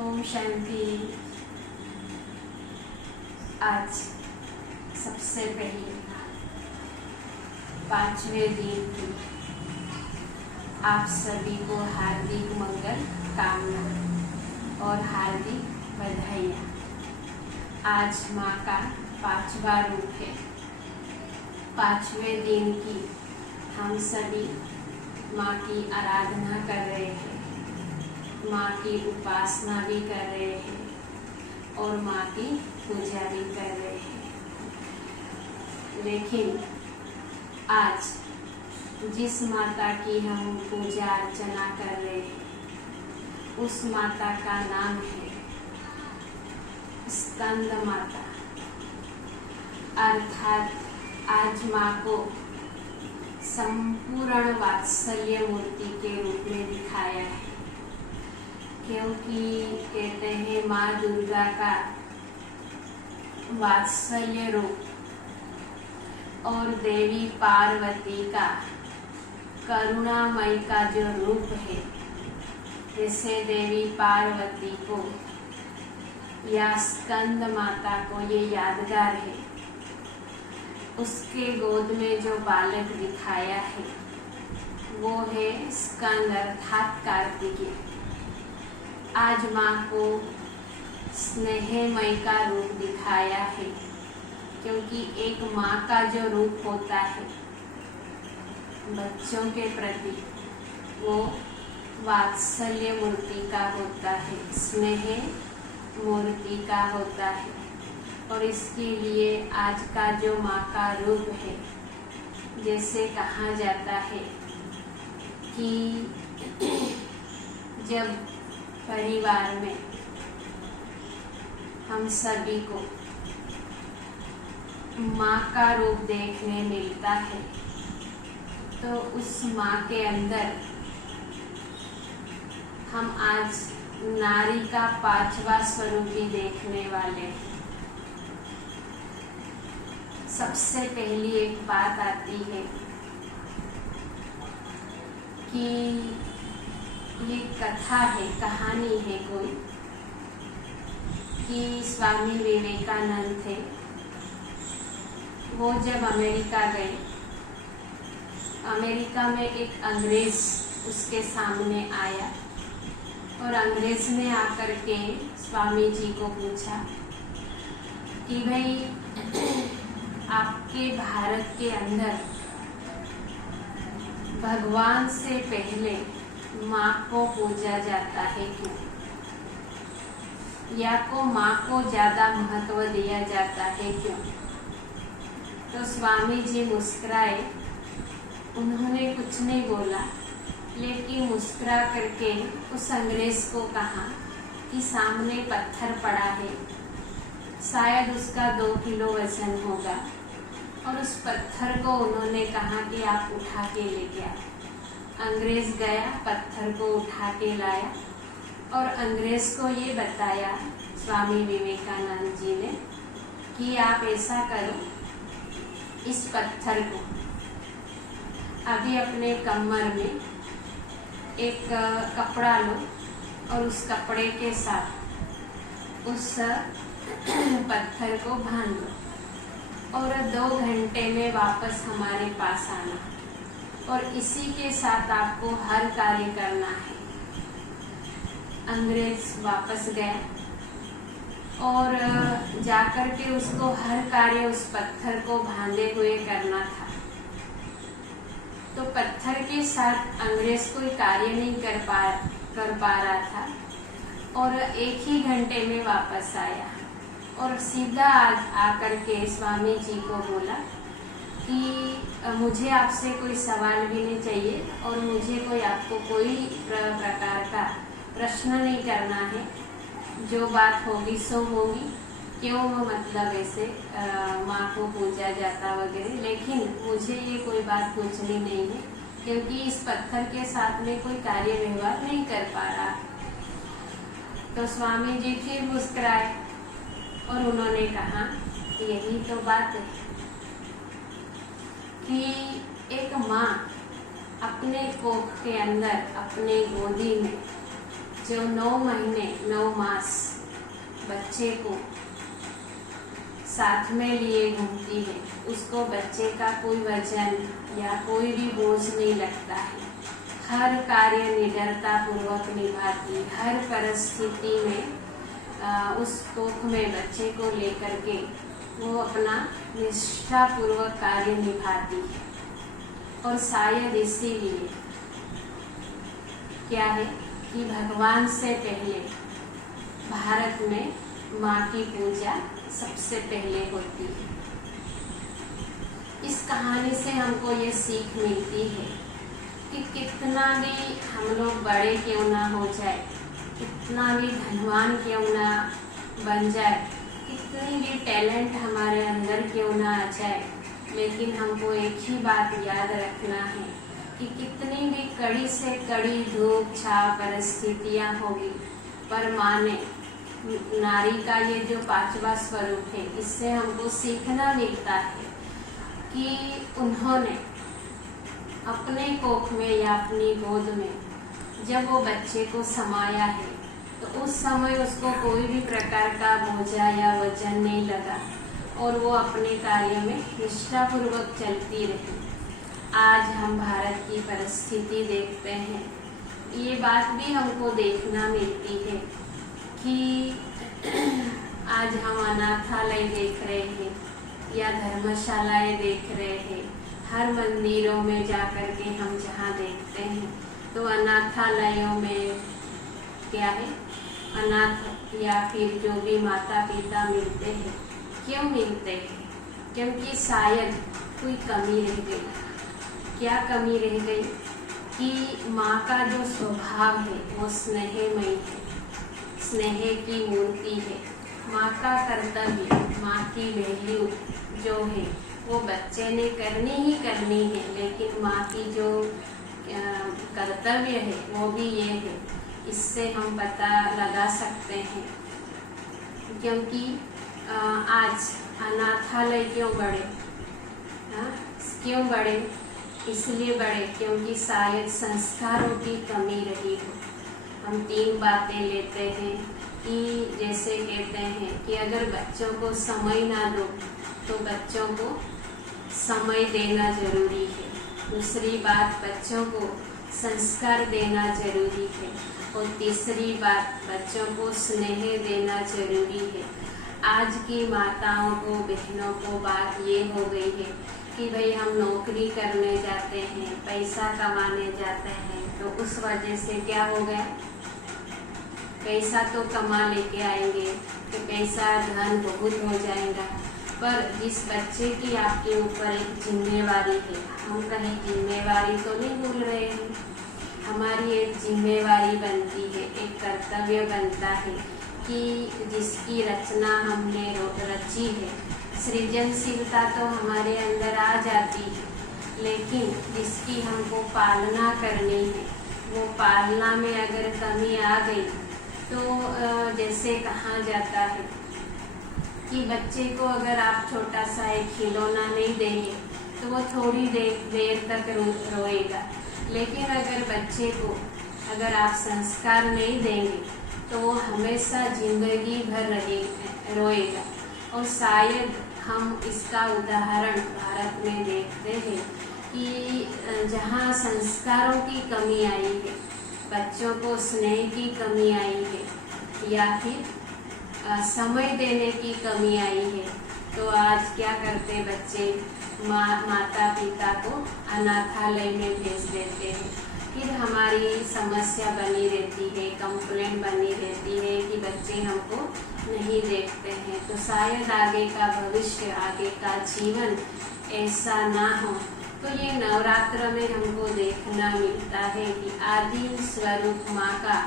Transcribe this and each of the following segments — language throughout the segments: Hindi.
ओम शांति। आज सबसे पहले 5वें दिन की आप सभी को हार्दिक मंगल कामना और हार्दिक बधाइयाँ। आज माँ का 5वां रूप है। 5वें दिन की हम सभी माँ की आराधना कर रहे हैं, माँ की उपासना भी कर रहे हैं और माँ की पूजा भी कर रहे हैं। लेकिन आज जिस माता की हम पूजा अर्चना कर रहे हैं उस माता का नाम है स्कंद माता। अर्थात आज माँ को संपूर्ण वात्सल्य मूर्ति के रूप में दिखाया है, क्योंकि कहते हैं माँ दुर्गा का वात्सल्य रूप और देवी पार्वती का करुणामय का जो रूप है, जैसे देवी पार्वती को या स्कंद माता को ये यादगार है। उसके गोद में जो बालक दिखाया है वो है स्कंद अर्थात कार्तिकेय। आज माँ को स्नेहमय का रूप दिखाया है, क्योंकि एक माँ का जो रूप होता है बच्चों के प्रति वो वात्सल्य मूर्ति का होता है, स्नेह मूर्ति का होता है। और इसके लिए आज का जो माँ का रूप है, जैसे कहा जाता है कि जब परिवार में हम सभी को माँ का रूप देखने मिलता है तो उस माँ के अंदर हम आज नारी का 5वां स्वरूप भी देखने वाले हैं। सबसे पहली एक बात आती है कि ये कथा है, कहानी है कोई, कि स्वामी विवेकानंद थे। वो जब अमेरिका गए, अमेरिका में एक अंग्रेज उसके सामने आया और अंग्रेज ने आकर के स्वामी जी को पूछा कि भाई आपके भारत के अंदर भगवान से पहले माँ को पूजा जाता है क्यों, या को माँ को ज्यादा महत्व दिया जाता है क्यों? तो स्वामी जी मुस्कुराए। उन्होंने कुछ नहीं बोला, लेकिन मुस्कुरा करके उस अंग्रेज को कहा कि सामने पत्थर पड़ा है, शायद उसका 2 किलो वजन होगा। और उस पत्थर को उन्होंने कहा कि आप उठा के ले गया। अंग्रेज गया, पत्थर को उठा के लाया और अंग्रेज को ये बताया स्वामी विवेकानंद जी ने कि आप ऐसा करो, इस पत्थर को अभी अपने कमर में एक कपड़ा लो और उस कपड़े के साथ उस पत्थर को बांध लो और 2 घंटे में वापस हमारे पास आना, और इसी के साथ आपको हर कार्य करना है। अंग्रेज वापस गया और जाकर के उसको हर कार्य उस पत्थर को बांधे हुए करना था। तो पत्थर के साथ अंग्रेज कोई कार्य नहीं कर पा रहा था और 1 ही घंटे में वापस आया और सीधा आकर के स्वामी जी को बोला कि मुझे आपसे कोई सवाल भी नहीं चाहिए और मुझे आपको कोई प्रकार का प्रश्न नहीं करना है। जो बात होगी सो होगी, क्यों मतलब ऐसे माँ को पूजा जाता वगैरह, लेकिन मुझे ये कोई बात पूछनी नहीं है, क्योंकि इस पत्थर के साथ में कोई कार्य व्यवहार नहीं कर पा रहा। तो स्वामी जी फिर मुस्कुराए और उन्होंने कहा कि यही तो बात है कि एक माँ अपने कोख के अंदर, अपने गोदी में जो 9 महीने 9 मास बच्चे को साथ में लिए घूमती है, उसको बच्चे का कोई वजन या कोई भी बोझ नहीं लगता है। हर कार्य निडरता पूर्वक निभाती, हर परिस्थिति में उस कोख में बच्चे को लेकर के वो अपना निष्ठा पूर्वक कार्य निभाती है। और शायद इसीलिए क्या है कि भगवान से पहले भारत में माँ की पूजा सबसे पहले होती है। इस कहानी से हमको ये सीख मिलती है कि कितना भी हम लोग बड़े क्यों ना हो जाए, कितना भी धनवान क्यों ना बन जाए, कितनी भी टैलेंट हमारे अंदर क्यों ना आ जाए, लेकिन हमको एक ही बात याद रखना है कि कितनी भी कड़ी से कड़ी धूप छाव परिस्थितियाँ होगी, पर माँ ने नारी का ये जो 5वां स्वरूप है, इससे हमको सीखना मिलता है कि उन्होंने अपने कोख में या अपनी गोद में जब वो बच्चे को समाया है, तो उस समय उसको कोई भी प्रकार का बोझा या वजन नहीं लगा और वो अपने कार्य में निष्ठापूर्वक चलती रही। आज हम भारत की परिस्थिति देखते हैं, ये बात भी हमको देखना मिलती है कि आज हम अनाथालय देख रहे हैं या धर्मशालाएं देख रहे हैं। हर मंदिरों में जाकर के हम जहाँ देखते हैं तो अनाथालयों में क्या है, अनाथ या फिर जो भी माता पिता मिलते हैं, क्यों मिलते हैं? क्योंकि शायद कोई कमी रह गई। क्या कमी रह गई कि माँ का जो स्वभाव है वो स्नेहमयी है, स्नेह की मूर्ति है। माँ का कर्तव्य, माँ की वैल्यू जो है वो बच्चे ने करनी ही करनी है, लेकिन माँ की जो कर्तव्य है वो भी ये है। इससे हम पता लगा सकते हैं, क्योंकि आज अनाथालय क्यों बढ़े, क्यों बढ़े? इसलिए बढ़े क्योंकि शायद संस्कारों की कमी रही हो। हम 3 बातें लेते हैं कि जैसे कहते हैं कि अगर बच्चों को समय ना दो तो बच्चों को समय देना जरूरी है। दूसरी बात, बच्चों को संस्कार देना जरूरी है। और तीसरी बात, बच्चों को स्नेह देना जरूरी है। आज की माताओं को, बहनों को बात ये हो गई है कि भाई हम नौकरी करने जाते हैं, पैसा कमाने जाते हैं, तो उस वजह से क्या हो गया, पैसा तो कमा लेके आएंगे तो पैसा धन बहुत हो जाएगा, पर जिस बच्चे की आपके ऊपर एक जिम्मेवारी है, हम कहीं जिम्मेवारी तो नहीं भूल रहे हैं, हमारी एक जिम्मेवारी बनती है, एक कर्तव्य बनता है कि जिसकी रचना हमने रची है, सृजनशीलता तो हमारे अंदर आ जाती है, लेकिन जिसकी हमको पालना करनी है, वो पालना में अगर कमी आ गई तो जैसे कहा जाता है कि बच्चे को अगर आप छोटा सा एक खिलौना नहीं देंगे तो वो थोड़ी देर तक रोएगा, लेकिन अगर बच्चे को अगर आप संस्कार नहीं देंगे तो वो हमेशा जिंदगी भर रोएगा। और शायद हम इसका उदाहरण भारत में देखते हैं कि जहाँ संस्कारों की कमी आई है, बच्चों को स्नेह की कमी आई है, या फिर समय देने की कमी आई है, तो आज क्या करते बच्चे, माता पिता को अनाथालय में भेज देते हैं। फिर हमारी समस्या बनी रहती है, कंप्लेंट बनी रहती है कि बच्चे हमको नहीं देखते हैं। तो शायद आगे का भविष्य, आगे का जीवन ऐसा ना हो। तो ये नवरात्र में हमको देखना मिलता है कि आदि स्वरूप माँ का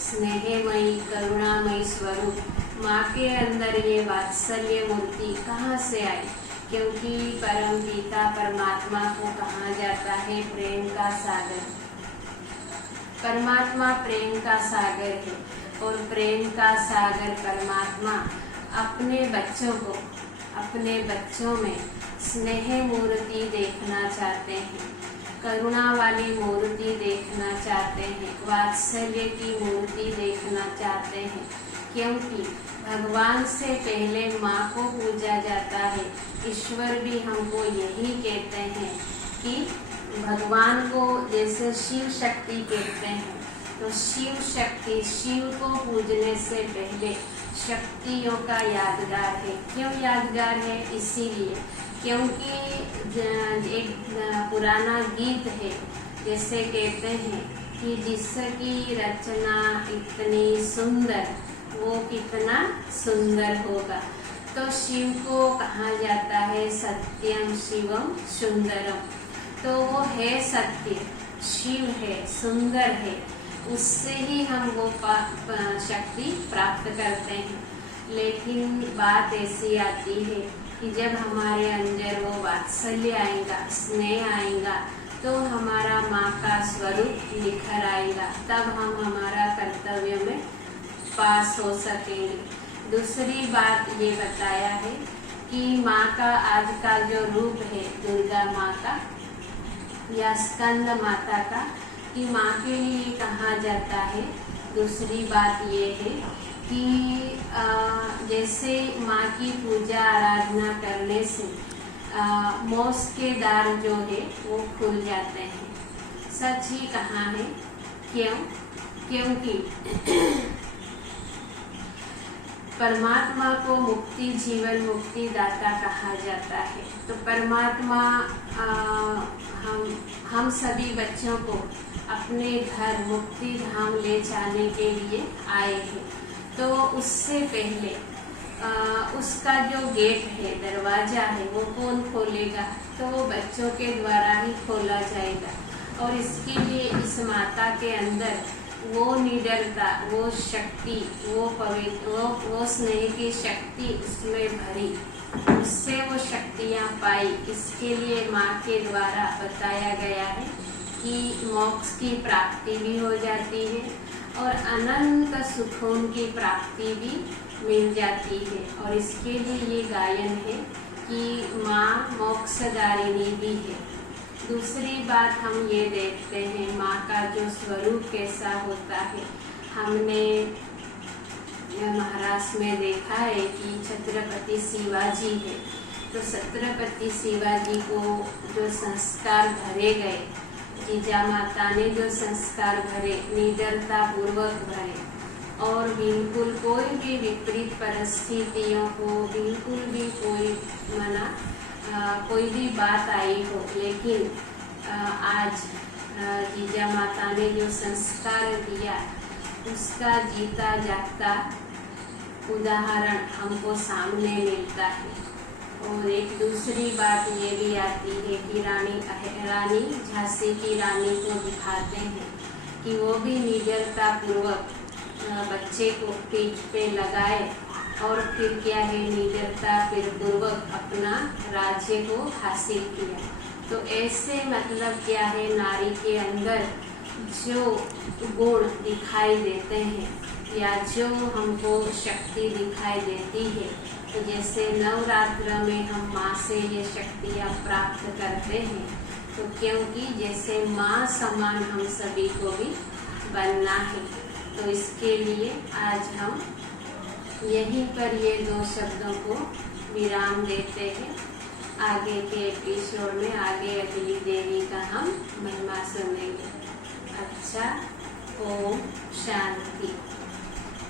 स्नेहमयी करुणामयी स्वरूप, माँ के अंदर ये वात्सल्य मूर्ति कहाँ से आई? क्योंकि परम पिता परमात्मा को कहा जाता है प्रेम का सागर। परमात्मा प्रेम का सागर है और प्रेम का सागर परमात्मा अपने बच्चों को, अपने बच्चों में स्नेह मूर्ति देखना चाहते हैं। करुणा वाली मूर्ति देखना चाहते हैं, वात्सल्य की मूर्ति देखना चाहते हैं, क्योंकि भगवान से पहले माँ को पूजा जाता है। ईश्वर भी हमको यही कहते हैं कि भगवान को जैसे शिव शक्ति कहते हैं, तो शिव शक्ति, शिव को पूजने से पहले शक्तियों का यादगार है। क्यों यादगार है? इसीलिए क्योंकि एक पुराना गीत है, जैसे कहते हैं कि जिसकी रचना इतनी सुंदर वो कितना सुंदर होगा। तो शिव को कहा जाता है सत्यम शिवम सुंदरम, तो वो है सत्य, शिव है, सुंदर है, उससे ही हम वो शक्ति प्राप्त करते हैं। लेकिन बात ऐसी आती है कि जब हमारे अंदर वो वात्सल्य आएगा, स्नेह आएगा, तो हमारा माँ का स्वरूप निखर आएगा, तब हम हमारा कर्तव्य में पास हो सकेंगे। दूसरी बात ये बताया है कि माँ का आज का जो रूप है दुर्गा माँ का या स्कंद माता का, कि माँ के लिए कहा जाता है। दूसरी बात ये है कि जैसे माँ की पूजा आराधना करने से मोक्ष के द्वार जो है वो खुल जाते हैं। सच ही कहा है। क्यों? क्योंकि परमात्मा को मुक्ति, जीवन मुक्ति दाता कहा जाता है। तो परमात्मा हम सभी बच्चों को अपने घर मुक्ति धाम ले जाने के लिए आए हैं। तो उससे पहले उसका जो गेट है, दरवाजा है, वो कौन खोलेगा? तो वो बच्चों के द्वारा ही खोला जाएगा। और इसके लिए इस माता के अंदर वो निडरता, वो शक्ति, वो पवित्र, वो स्नेह की शक्ति उसमें भरी, उससे वो शक्तियाँ पाई। इसके लिए माँ के द्वारा बताया गया है कि मोक्ष की प्राप्ति भी हो जाती है और अनंत सुखों की प्राप्ति भी मिल जाती है। और इसके लिए ये गायन है कि माँ मोक्षदारिणी भी है। दूसरी बात हम ये देखते हैं माँ का जो स्वरूप कैसा होता है। हमने महाराष्ट्र में देखा है कि छत्रपति शिवाजी है, तो छत्रपति शिवाजी को जो संस्कार भरे गए, जीजा माता ने जो संस्कार भरे, निडरता पूर्वक भरे, और बिल्कुल कोई भी विपरीत परिस्थितियों को, बिल्कुल भी कोई भी बात आई हो, लेकिन आज जीजा माता ने जो संस्कार दिया उसका जीता जागता उदाहरण हमको सामने मिलता है। और एक दूसरी बात ये भी आती है कि रानी झांसी की रानी को दिखाते हैं कि वो भी निडरता पूर्वक बच्चे को पीठ पे लगाए और फिर क्या है, निडरता फिर पूर्वक अपना राज्य को हासिल किया। तो ऐसे मतलब क्या है, नारी के अंदर जो गुण दिखाई देते हैं या जो हमको शक्ति दिखाई देती है, तो जैसे नवरात्र में हम माँ से ये शक्तियाँ प्राप्त करते हैं, तो क्योंकि जैसे माँ समान हम सभी को भी बनना है। तो इसके लिए आज हम यहीं पर ये 2 शब्दों को विराम देते हैं। आगे के एपिसोड में आगे अगली देवी का हम महिमा सुनेंगे। अच्छा, ओम शांति।